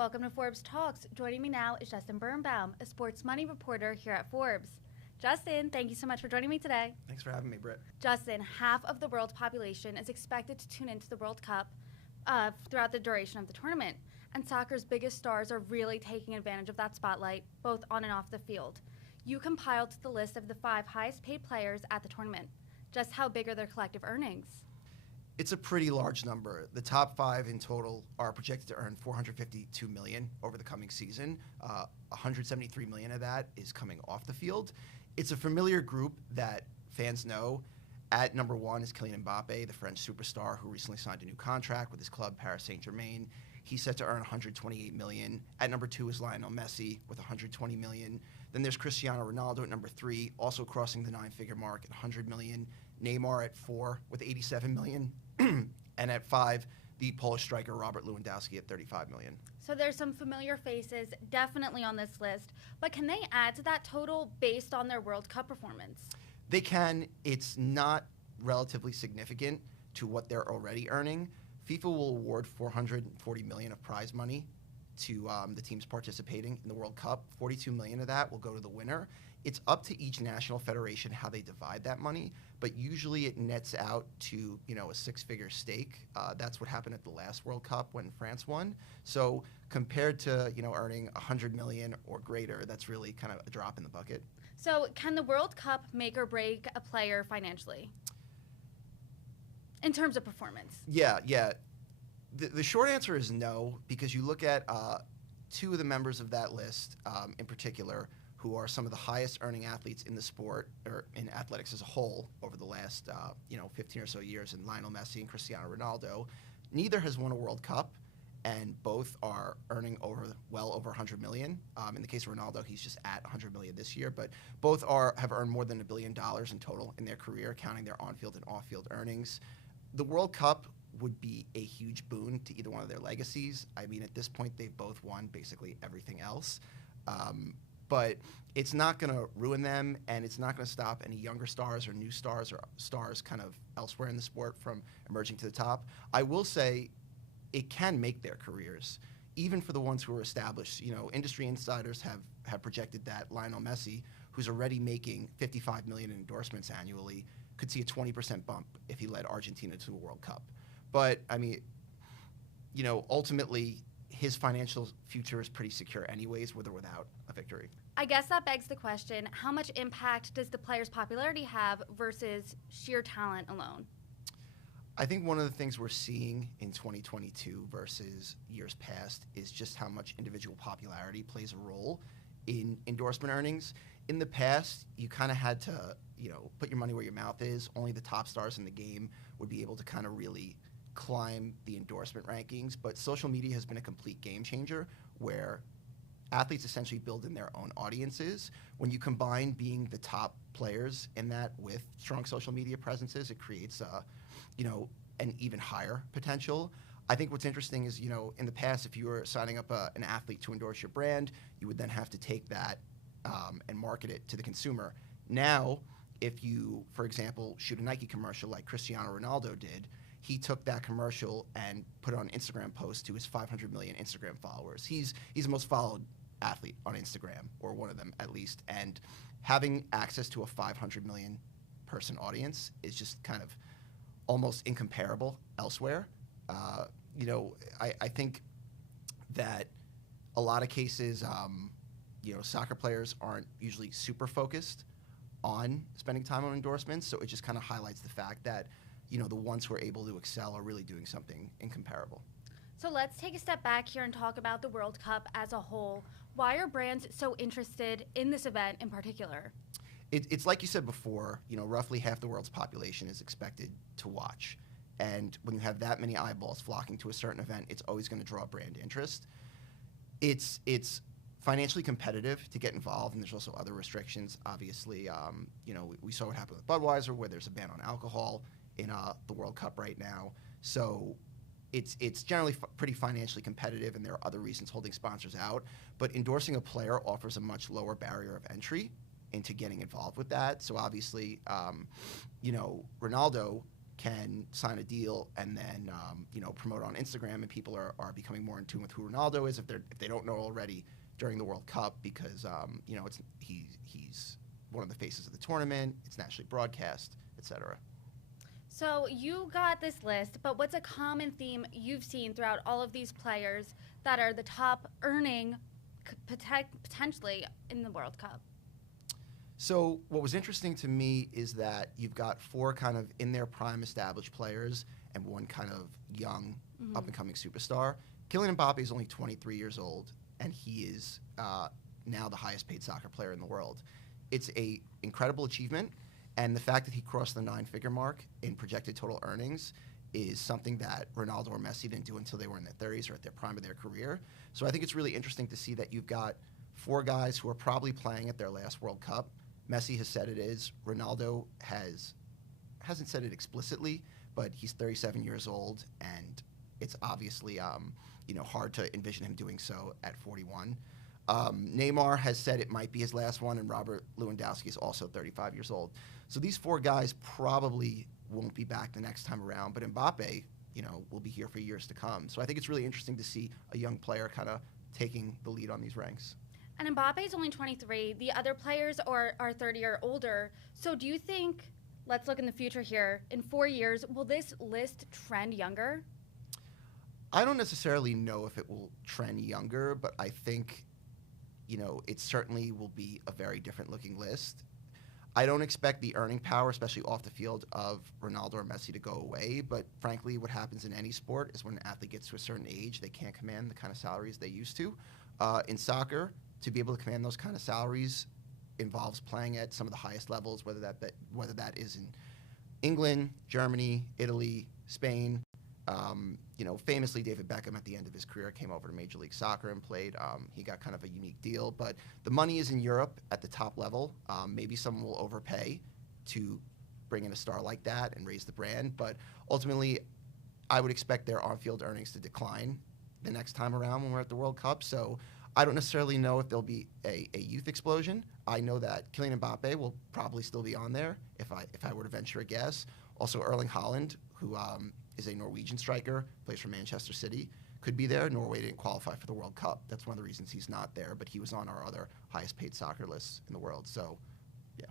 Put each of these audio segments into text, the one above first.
Welcome to Forbes Talks. Joining me now is Justin Birnbaum, a sports money reporter here at Forbes. Justin, thank you so much for joining me today. Thanks for having me, Britt. Justin, half of the world's population is expected to tune into the World Cup throughout the duration of the tournament, and soccer's biggest stars are really taking advantage of that spotlight, both on and off the field. You compiled the list of the 5 highest paid players at the tournament. Just how big are their collective earnings? It's a pretty large number. The top 5 in total are projected to earn $452 million over the coming season. $173 million of that is coming off the field. It's a familiar group that fans know. At number 1 is Kylian Mbappe, the French superstar who recently signed a new contract with his club, Paris Saint-Germain. He's set to earn $128 million. At number 2 is Lionel Messi with $120 million. Then there's Cristiano Ronaldo at number 3, also crossing the 9-figure mark at $100 million. Neymar at 4 with $87 million. And at 5, the Polish striker Robert Lewandowski at $35 million. So there's some familiar faces definitely on this list, but can they add to that total based on their World Cup performance? They can. It's not relatively significant to what they're already earning. FIFA will award $440 million of prize money to the teams participating in the World Cup. $42 million of that will go to the winner. It's up to each national federation how they divide that money, but usually it nets out to, a 6-figure stake. That's what happened at the last World Cup when France won. So compared to, earning $100 million or greater, that's really kind of a drop in the bucket. So can the World Cup make or break a player financially in terms of performance? Yeah. The short answer is no, because you look at 2 of the members of that list in particular, who are some of the highest earning athletes in the sport or in athletics as a whole over the last 15 or so years, in Lionel Messi and Cristiano Ronaldo. Neither has won a World Cup, and both are earning well over $100 million. In the case of Ronaldo, he's just at $100 million this year, but both have earned more than $1 billion in total in their career, counting their on-field and off-field earnings. The World Cup would be a huge boon to either one of their legacies. I mean, at this point, they've both won basically everything else. But it's not going to ruin them, and it's not going to stop any younger stars or new stars or stars kind of elsewhere in the sport from emerging to the top. I will say it can make their careers, even for the ones who are established. Industry insiders have projected that Lionel Messi, who's already making $55 million in endorsements annually, could see a 20% bump if he led Argentina to a World Cup. But, I mean, ultimately, his financial future is pretty secure anyways, with or without a victory. I guess that begs the question, how much impact does the player's popularity have versus sheer talent alone? I think one of the things we're seeing in 2022 versus years past is just how much individual popularity plays a role in endorsement earnings. In the past, you kind of had to, put your money where your mouth is. Only the top stars in the game would be able to kind of really climb the endorsement rankings, but social media has been a complete game changer where athletes essentially build in their own audiences. When you combine being the top players in that with strong social media presences, it creates an even higher potential. I think what's interesting is, in the past, if you were signing up an athlete to endorse your brand, you would then have to take that and market it to the consumer. Now, if you, for example, shoot a Nike commercial like Cristiano Ronaldo did, he took that commercial and put it on an Instagram post to his 500 million Instagram followers. He's the most followed athlete on Instagram, or one of them at least, and having access to a 500 million person audience is just kind of almost incomparable elsewhere. I think that a lot of cases, soccer players aren't usually super focused on spending time on endorsements, so it just kind of highlights the fact that the ones who are able to excel are really doing something incomparable. So let's take a step back here and talk about the World Cup as a whole. Why are brands so interested in this event in particular? It's like you said before, roughly half the world's population is expected to watch. And when you have that many eyeballs flocking to a certain event, it's always going to draw brand interest. It's financially competitive to get involved, and there's also other restrictions. Obviously, we saw what happened with Budweiser, where there's a ban on alcohol in the World Cup right now. So it's generally pretty financially competitive, and there are other reasons holding sponsors out. But endorsing a player offers a much lower barrier of entry into getting involved with that. So obviously, Ronaldo can sign a deal and then promote on Instagram, and people are becoming more in tune with who Ronaldo is if they don't know already during the World Cup, because he's one of the faces of the tournament. It's nationally broadcast, etc. So you got this list, but what's a common theme you've seen throughout all of these players that are the top earning potentially in the World Cup? So what was interesting to me is that you've got 4 kind of in their prime established players and 1 kind of young up-and-coming superstar. Kylian Mbappe is only 23 years old, and he is now the highest paid soccer player in the world. It's a incredible achievement, and the fact that he crossed the 9-figure mark in projected total earnings is something that Ronaldo or Messi didn't do until they were in their 30s or at their prime of their career. So I think it's really interesting to see that you've got 4 guys who are probably playing at their last World Cup. Messi has said it is. Ronaldo hasn't said it explicitly, but he's 37 years old, and it's obviously hard to envision him doing so at 41. Neymar has said it might be his last one, and Robert Lewandowski is also 35 years old. So these 4 guys probably won't be back the next time around, but Mbappe, will be here for years to come. So I think it's really interesting to see a young player kind of taking the lead on these ranks. And Mbappe is only 23. The other players are 30 or older. So do you think, let's look in the future here, in 4 years, will this list trend younger? I don't necessarily know if it will trend younger, but I think, it certainly will be a very different looking list. I don't expect the earning power, especially off the field, of Ronaldo or Messi to go away. But frankly, what happens in any sport is when an athlete gets to a certain age, they can't command the kind of salaries they used to. In soccer, to be able to command those kind of salaries involves playing at some of the highest levels, whether that is in England, Germany, Italy, Spain. Famously, David Beckham at the end of his career came over to Major League Soccer and played. He got kind of a unique deal, but the money is in Europe at the top level. Maybe someone will overpay to bring in a star like that and raise the brand, but ultimately, I would expect their on-field earnings to decline the next time around when we're at the World Cup. So I don't necessarily know if there'll be a youth explosion. I know that Kylian Mbappe will probably still be on there if I were to venture a guess. Also, Erling Haaland, who is a Norwegian striker, plays for Manchester City, could be there. Norway didn't qualify for the World Cup. That's one of the reasons he's not there, but he was on our other highest paid soccer lists in the world. So, yeah.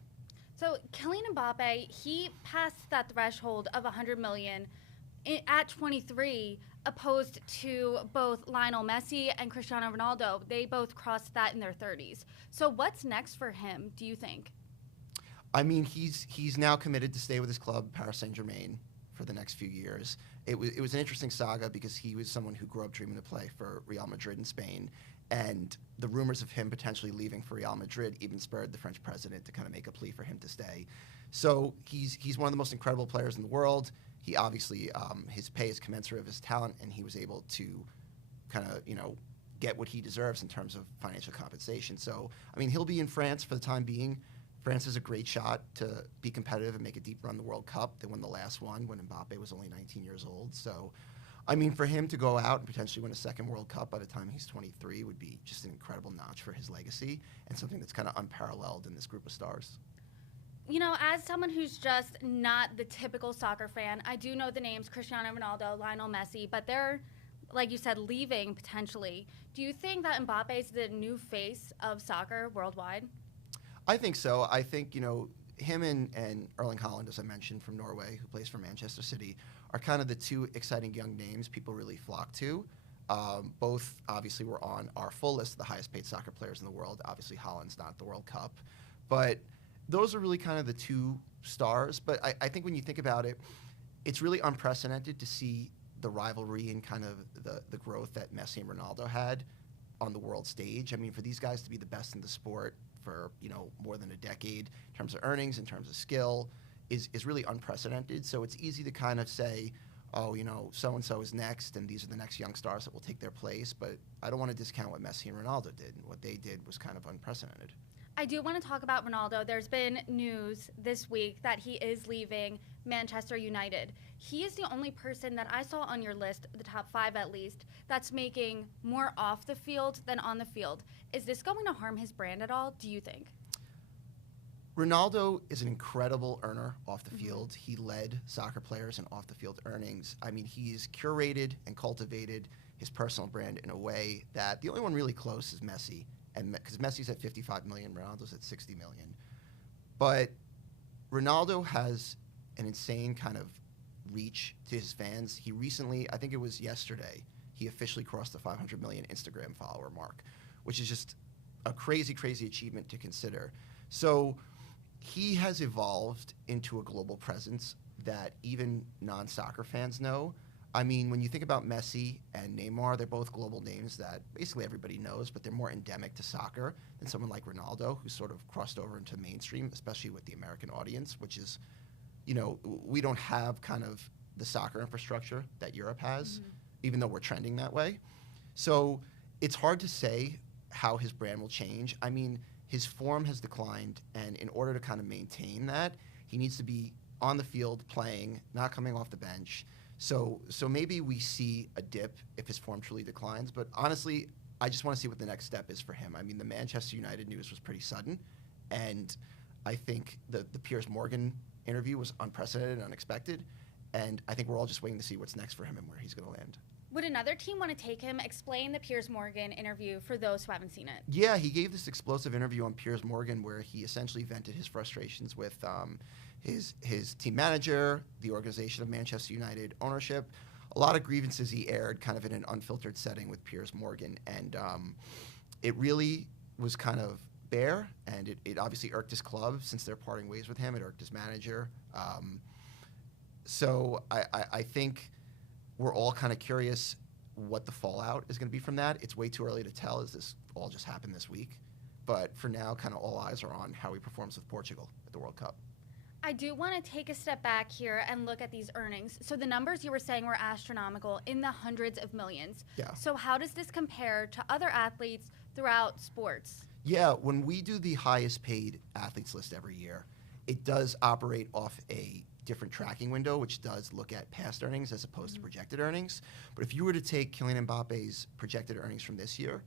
So Kylian Mbappe, he passed that threshold of 100 million at 23, opposed to both Lionel Messi and Cristiano Ronaldo. They both crossed that in their 30s. So what's next for him, do you think? I mean, he's now committed to stay with his club, Paris Saint-Germain, for the next few years. It was an interesting saga because he was someone who grew up dreaming to play for Real Madrid in Spain, and the rumors of him potentially leaving for Real Madrid even spurred the French president to kind of make a plea for him to stay. So he's one of the most incredible players in the world. He obviously, his pay is commensurate of his talent, and he was able to kind of, get what he deserves in terms of financial compensation. So, I mean, he'll be in France for the time being. France is a great shot to be competitive and make a deep run the World Cup. They won the last one when Mbappe was only 19 years old. So, I mean, for him to go out and potentially win a second World Cup by the time he's 23 would be just an incredible notch for his legacy and something that's kind of unparalleled in this group of stars. As someone who's just not the typical soccer fan, I do know the names Cristiano Ronaldo, Lionel Messi, but they're, like you said, leaving potentially. Do you think that Mbappe is the new face of soccer worldwide? I think so. I think, him and Erling Haaland, as I mentioned, from Norway, who plays for Manchester City, are kind of the 2 exciting young names people really flock to. Both, obviously, were on our full list of the highest paid soccer players in the world. Obviously, Haaland's not at the World Cup. But those are really kind of the 2 stars. But I think when you think about it, it's really unprecedented to see the rivalry and kind of the growth that Messi and Ronaldo had on the world stage. I mean, for these guys to be the best in the sport for, more than a decade in terms of earnings, in terms of skill, is really unprecedented. So it's easy to kind of say, oh, so-and-so is next, and these are the next young stars that will take their place. But I don't want to discount what Messi and Ronaldo did. What they did was kind of unprecedented. I do want to talk about Ronaldo. There's been news this week that he is leaving Manchester United. He is the only person that I saw on your list, the top 5 at least, that's making more off the field than on the field. Is this going to harm his brand at all, do you think? Ronaldo is an incredible earner off the field. He led soccer players in off-the-field earnings. I mean, he's curated and cultivated his personal brand in a way that the only one really close is Messi, and because Messi's at 55 million, Ronaldo's at 60 million. But Ronaldo has an insane kind of reach to his fans. He recently, I think it was yesterday, he officially crossed the 500 million Instagram follower mark, which is just a crazy, crazy achievement to consider. So he has evolved into a global presence that even non-soccer fans know. I mean, when you think about Messi and Neymar, they're both global names that basically everybody knows, but they're more endemic to soccer than someone like Ronaldo, who sort of crossed over into mainstream, especially with the American audience, which is, you know, we don't have kind of the soccer infrastructure that Europe has, even though we're trending that way. So it's hard to say how his brand will change. I mean, his form has declined, and in order to kind of maintain that, he needs to be on the field playing, not coming off the bench. So maybe we see a dip if his form truly declines, but honestly, I just want to see what the next step is for him. I mean, the Manchester United news was pretty sudden, and I think the Piers Morgan interview was unprecedented and unexpected, and I think we're all just waiting to see what's next for him and where he's going to land. Would another team want to take him? Explain the Piers Morgan interview for those who haven't seen it. Yeah, he gave this explosive interview on Piers Morgan where he essentially vented his frustrations with his team manager, the organization of Manchester United, ownership. A lot of grievances he aired kind of in an unfiltered setting with Piers Morgan, and it really was kind of bare, and it obviously irked his club since they're parting ways with him. It irked his manager. So I think we're all kind of curious what the fallout is going to be from that. It's way too early to tell, as this all just happened this week. But for now, kind of all eyes are on how he performs with Portugal at the World Cup. I do want to take a step back here and look at these earnings. So the numbers you were saying were astronomical, in the hundreds of millions. Yeah. So how does this compare to other athletes throughout sports? Yeah, when we do the highest paid athletes list every year, it does operate off a different tracking window, which does look at past earnings as opposed to projected earnings. But if you were to take Kylian Mbappe's projected earnings from this year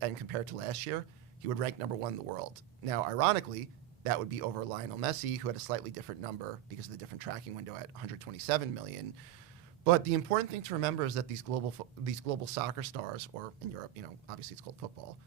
and compare it to last year, he would rank number one in the world. Now, ironically, that would be over Lionel Messi, who had a slightly different number because of the different tracking window at 127 million. But the important thing to remember is that these global soccer stars, or in Europe, you know, obviously it's called football,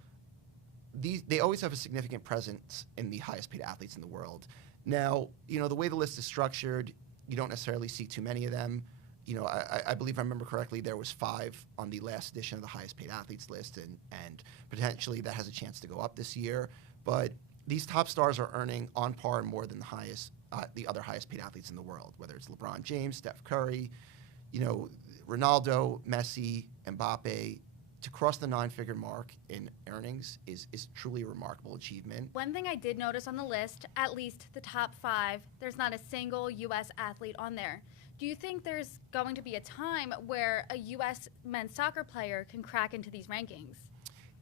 they always have a significant presence in the highest paid athletes in the world. Now, you know, the way the list is structured, you don't necessarily see too many of them. You know, I believe I remember correctly, there was 5 on the last edition of the highest paid athletes list, and potentially that has a chance to go up this year. But these top stars are earning on par more than the other highest paid athletes in the world, whether it's LeBron James, Steph Curry, you know, Ronaldo, Messi, Mbappe. To cross the 9-figure mark in earnings is truly a remarkable achievement. One thing I did notice on the list, at least the top 5, there's not a single U.S. athlete on there. Do you think there's going to be a time where a U.S. men's soccer player can crack into these rankings?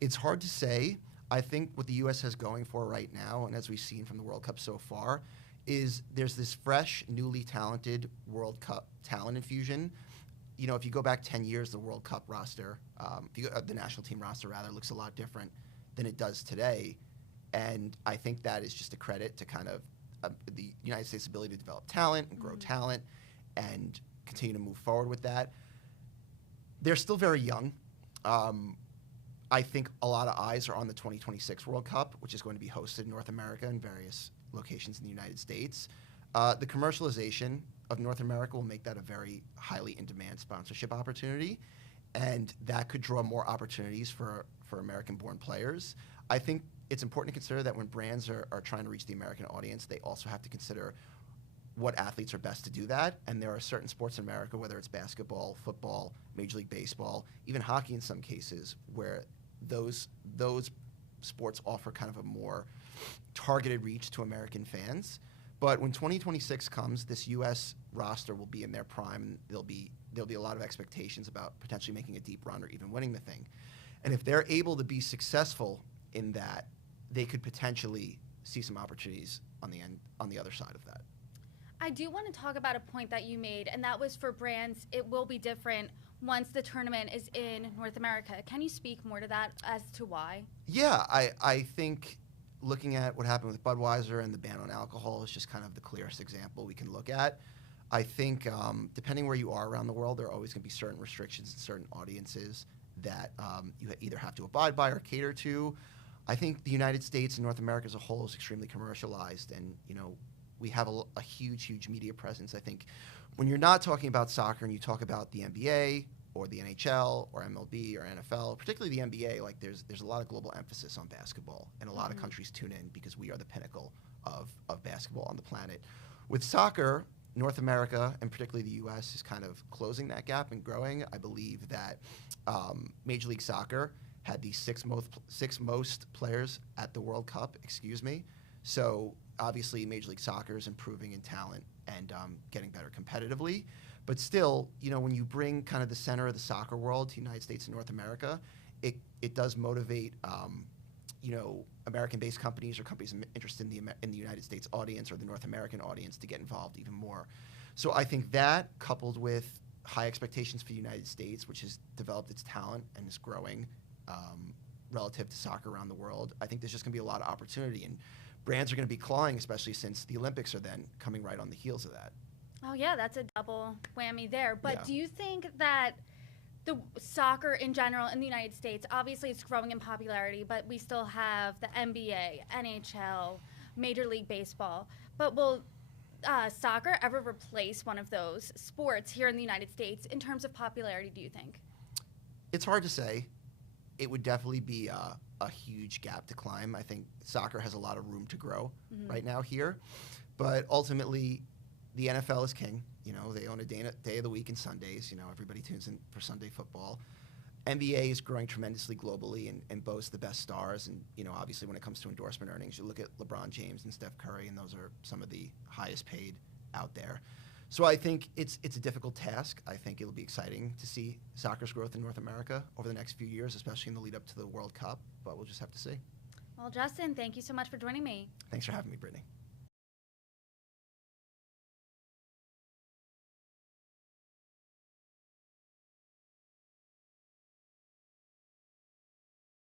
It's hard to say. I think what the U.S. has going for right now, and as we've seen from the World Cup so far, is there's this fresh, newly talented World Cup talent infusion. You know, if you go back 10 years, the World Cup roster, the national team roster rather, looks a lot different than it does today. And I think that is just a credit to kind of the United States' ability to develop talent and grow talent and continue to move forward with that. They're still very young. I think a lot of eyes are on the 2026 World Cup, which is going to be hosted in North America and various locations in the United States. The commercialization of North America will make that a very highly in-demand sponsorship opportunity, and that could draw more opportunities for American-born players. I think it's important to consider that when brands are trying to reach the American audience, they also have to consider what athletes are best to do that, and there are certain sports in America, whether it's basketball, football, Major League Baseball, even hockey in some cases, where those sports offer kind of a more targeted reach to American fans. But when 2026 comes, this U.S. roster will be in their prime, and there'll be a lot of expectations about potentially making a deep run or even winning the thing. And if they're able to be successful in that, they could potentially see some opportunities on the other side of that. I do want to talk about a point that you made, and that was for brands, it will be different once the tournament is in North America. Can you speak more to that as to why? Yeah, I think looking at what happened with Budweiser and the ban on alcohol is just kind of the clearest example we can look at. I think depending where you are around the world, there are always going to be certain restrictions and certain audiences that you either have to abide by or cater to. I think the United States and North America as a whole is extremely commercialized, and we have a huge media presence. I think when you're not talking about soccer and you talk about the NBA or the NHL or MLB or NFL, particularly the NBA, like there's a lot of global emphasis on basketball, and a lot of countries tune in because we are the pinnacle of basketball on the planet. With soccer, North America, and particularly the U.S., is kind of closing that gap and growing. I believe that Major League Soccer had the six most players at the World Cup, So obviously Major League Soccer is improving in talent and getting better competitively. But still, when you bring kind of the center of the soccer world to the United States and North America, it does motivate American-based companies or companies interested in the United States audience or the North American audience to get involved even more. So I think that, coupled with high expectations for the United States, which has developed its talent and is growing relative to soccer around the world, I think there's just going to be a lot of opportunity, and brands are going to be clawing, especially since the Olympics are then coming right on the heels of that. Oh yeah, that's a double whammy there. But Yeah. do you think that the soccer in general in the United States, obviously it's growing in popularity, but we still have the NBA, NHL, Major League Baseball, but will soccer ever replace one of those sports here in the United States in terms of popularity, do you think? It's hard to say. It would definitely be a huge gap to climb. I think soccer has a lot of room to grow right now here. But ultimately, the NFL is king. They own a day of the week and Sundays. Everybody tunes in for Sunday football. NBA is growing tremendously globally and boasts the best stars. And, obviously when it comes to endorsement earnings, you look at LeBron James and Steph Curry, and those are some of the highest paid out there. So I think it's a difficult task. I think it'll be exciting to see soccer's growth in North America over the next few years, especially in the lead up to the World Cup. But we'll just have to see. Well, Justin, thank you so much for joining me. Thanks for having me, Brittany.